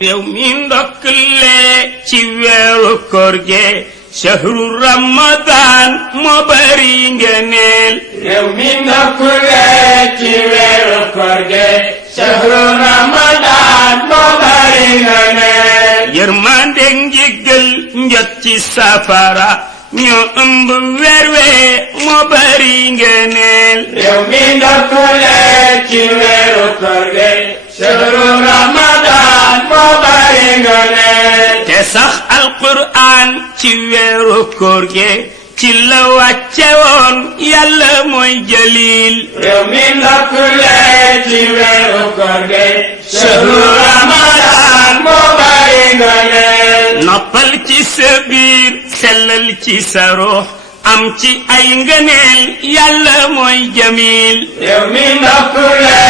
yow mi ndokkale ci weeru koor gi shahru ramadan moo bari ngëneel yow mi ndokkale ci weeru koor gi shahru ramadan moo bari ngëneel yërmande njéggal njot ci safara ñoo ëmb weer wee moo bari ngëneel yow mi ndokkale ci weeru koor gi shahru ramadan moo bari ngëneel te sax alquran ci weeru koor gi ci la wàcce woon yàlla mooy jalil yow mi ndokkale ci weeru koor gi shahru ramadan moo bari ngëneel noppal ci sa biir sellal ci sa ruux am ci ay ngëneel yàlla mooy jamil yow mi ndokkale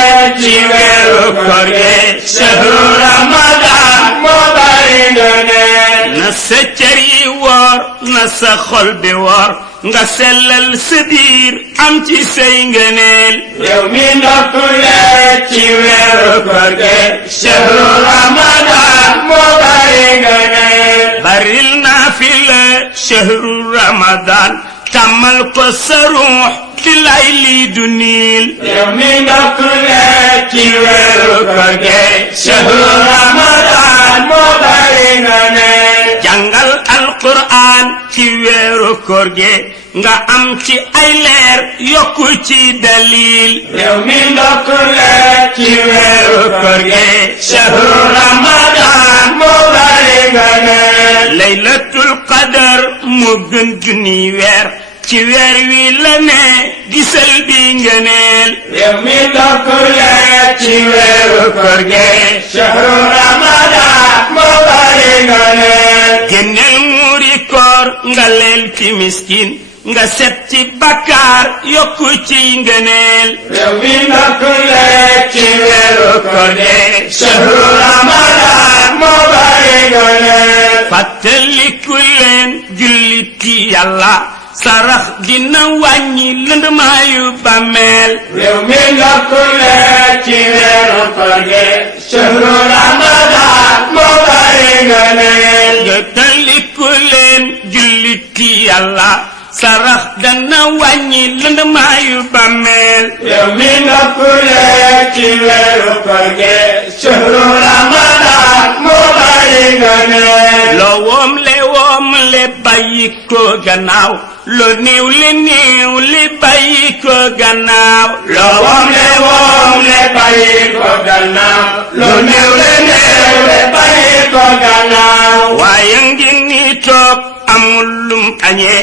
ci weeru koor gi shahru ramadan moo bari ngëneel na sa cër yi woor na sa xol bi woor nga sellal sa biir am ci say ngëneel yow mi ndokkale ci weeru koor gi shahru ramadan moo bari ngëneel baril naafila shahru ramadan tàmmal ko sa ruux di lay lii du niil yow mi ndokkale ci weeru koor gi shahru ramadan moo bari ngëneel jàngal alquran ci weeru koor gi nga am ci ay leer yokku ci dalil yow mi ndokkale ci weeru koor gi shahru ramadan moo bari ngëneel laylatul qadar moo gën junni weer ci weer wi la ne gisal bi ngëneel yow mi ndokkale ci weeru koor gi shahru ramadan moo bari ngëneel génneel muuri koor nga leel ci miskin nga set ci bakkaar yokku ci ngëneel yow mi ndokkale ci weeru koor gi shahru ramadan moo bari ngëneel fàttaliku leen julliti yàlla sarax dina wàññi lëndmaayu bàmmeel yow mi ndokkale ci weeru koor gi shahru ramadan moo bari ngëneel fàttaliku leen julliti yàlla sarax dana wàññi lëndmaayu bàmmeel yow mi ndokkale ci weeru koor gi shahru ramadan moo bari ngëneel loo woom le bàyyi ko gannaaw loo néew le bàyyi ko gannaaw loo woom le bàyyi ko gannaaw loo néew le bàyyi ko gannaaw waaye ngi ni toog amul lum añee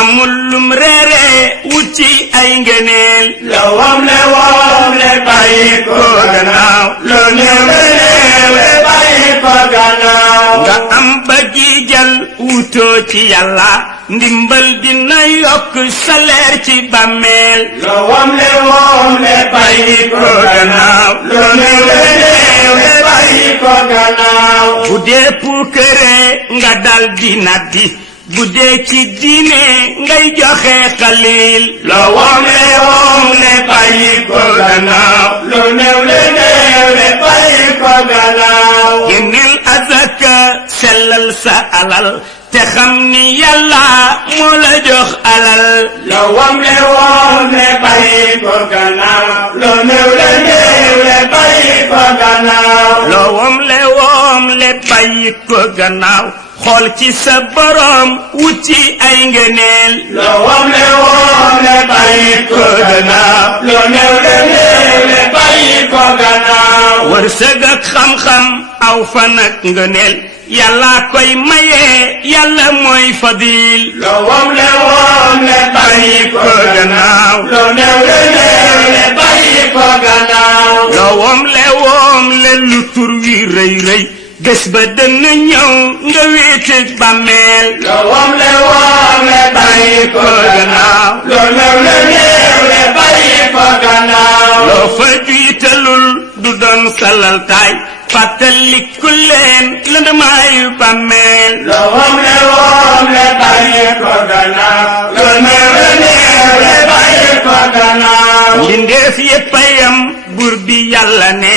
amul lum reere wuti ay ngëneel loo woom le bàyyi ko gannaaw loo néew le bàyyi ko gannaaw nga am ba giijal wutoo ci yàlla ndimbal dina yokk salaire ci bàmmeel loo woom le bàyyi ko gannaaw loo néew le bàyyi ko gannaaw bu dee puukare nga dal di naddi bu dee ci diine ngay joxe xalil loo woom le bàyyi ko gannaaw loo néew le bàyyi ko gannaaw génneel azaka sellal sa alal te xam ni yàlla moo la jox alal loo woom le bàyyi ko gannaaw loo néew le bàyyi ko gannaaw loo woom le bàyyi ko gannaaw xool ci sa borom wuti ay ngëneel loo woom le bàyyi ko gannaaw loo néew le bàyyi ko gannaaw wërsëg ak xam-xam aw fan ak ngëneel yàlla koy maye yàlla mooy fadil loo woom le bàyyi ko gannaaw loo néew le bàyyi ko gannaaw loo woom le lu tur wi rëy rëy bés ba dana ñëw nga wéete bàmmeel loo woom le bàyyi ko gannaaw loo néew le bàyyi ko gannaaw loo fa jiitalul du doon salaltaay fàttaliku leen lëndmaayu bàmmeel loo woom le bàyyi ko gannaaw loo néew le bàyyi ko gannaaw mbindeef yépp a yam buur bi yàlla ne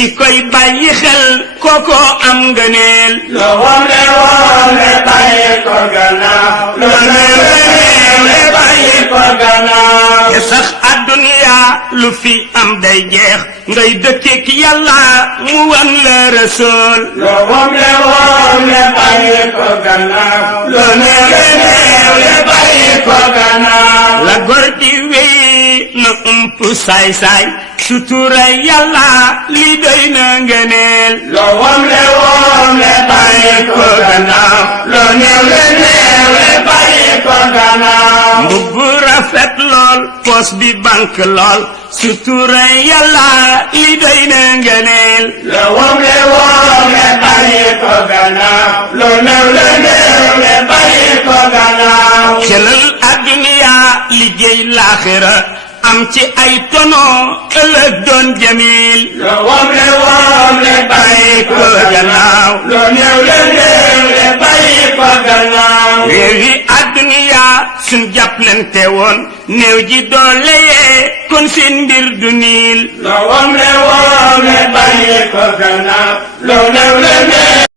ki koy bàyyi xel kooko am ngëneel loo womle womle bàyyi ko gannaaw loo néewle bàyyi ko gannaaw te sax adduniya lu fi am day jeex ngay dëkkeek yàlla mu wan la rasool loo womle womle bàyyi ko gannaaw loo néewle bàyyi ko gannaaw la góor di wéy na ump saay-saay sutura yàlla li doy na ngëneel loo womle womle bàyyi ko gannaaw loo néewle bàyyi ko gannaaw mbubbu rafet lool poos bi bank lool sutura yàlla li doy na ngëneel loo womle womle bàyyi ko gannaaw loo néewle bàyyi ko gannaaw jëlal adduniya liggéey laaxira am ci ay tono ëllëg doon jamil loo womle womle bàyyi ko gannaaw loo néewle bàyyi ko gannaaw réewi adduniya suñ jàppalante woon néew ji doole yee kon seen mbir du niil loo womle womle bàyyi ko gannaaw loo néewle